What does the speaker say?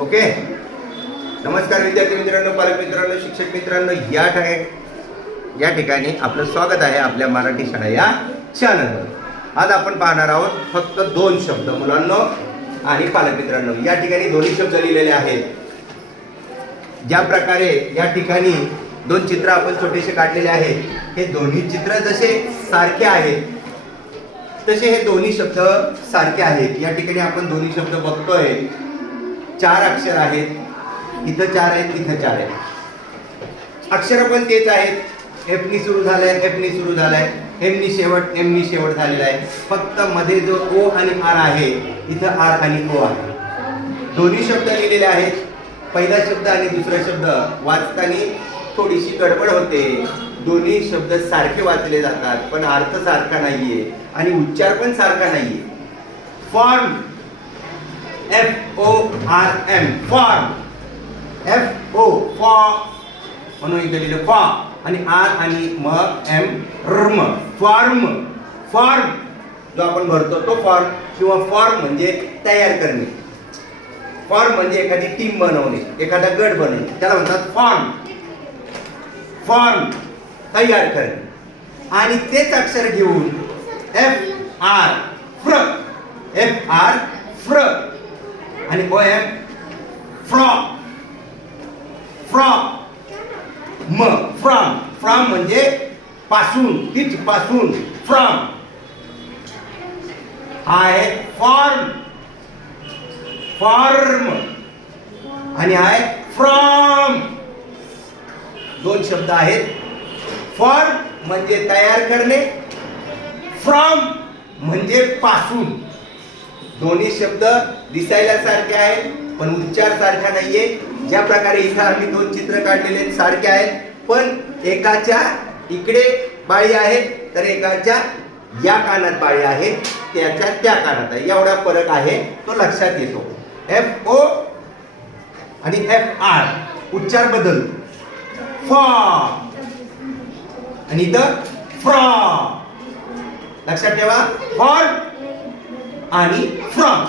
Okay? नमस्कार विद्यार्थी मित्रांनो पालक मित्रांनो शिक्षक मित्रांनो या ठिकाणी या ठिकाणी आपलं स्वागत आहे आपल्या मराठी शाळा या चॅनलवर आज आपण पाहणार आहोत फक्त दोन शब्द मुलांनो आणि पालक मित्रांनो. या ठिकाणी दोन्ही शब्द लिहिलेले आहेत. ज्या प्रकारे या ठिकाणी दोन चित्र आपण छोटेसे काढलेले आहेत हे दोन्ही चित्र जसे सारखे आहेत तसे हे दोन्ही शब्द सारखे आहेत. या ठिकाणी आपण दोन्ही शब्द बघतोय. चार अक्षर आहेत. इथं चार आहेत इथं चार आहेत. अक्षर पण तेच आहेत. एफनी सुरू झालंय एफनी सुरू झालाय. एमनी शेवट एमनी शेवट झालेला आहे. फक्त मध्ये जो ओ आणि आर आहे इथं आर आणि ओ आहे. दोन्ही शब्द लिहिलेले आहेत. पहिला शब्द आणि दुसरा शब्द वाचताना थोडीशी गडबड होते. दोन्ही शब्द सारखे वाचले जातात पण अर्थ सारखा नाहीये आणि उच्चार पण सारखा नाहीये. Form. F O R M form F O फॉ म्हणून इथे लिहिलं फॉ आणि आर आणि म एम रम फॉर्म फॉर्म जो आपण भरतो तो फॉर्म किंवा फॉर्म म्हणजे तयार करणे. फॉर्म म्हणजे एखादी टीम बनवणे एखादा गट बनवणे. त्याला म्हणतात फॉर्म फॉर्म तयार करणे. आणि तेच अक्षर घेऊन एफ आर फ्र. एफ आर फ्र. आणि बॉय एम फ्रॉ फ्रॉ म. फ्रॉम फ्रॉम म्हणजे पासून तिथपासून फ्रॉम हा आहे फॉर्म फॉर्म आणि हा आहे फ्रॉम दोन शब्द आहेत. फॉर्म म्हणजे तयार करणे. फ्रॉम म्हणजे पासून. दोन्ही शब्द दिसायला सारखे आहेत पण उच्चार सारखा नाहीये. ज्या प्रकारे इथं आम्ही दोन चित्र काढलेले सारखे आहेत. पण एकाच्या इकडे बाळी आहे तर एकाच्या या कानात बाळी आहे त्याच्या त्या कानात आहे. एवढा फरक आहे तो लक्षात येतो. एफ ओ आणि एफ आर उच्चार बदल. फॉ आणि इथं फ्रॉ लक्षात ठेवा. फॉर आणि फ्रॉम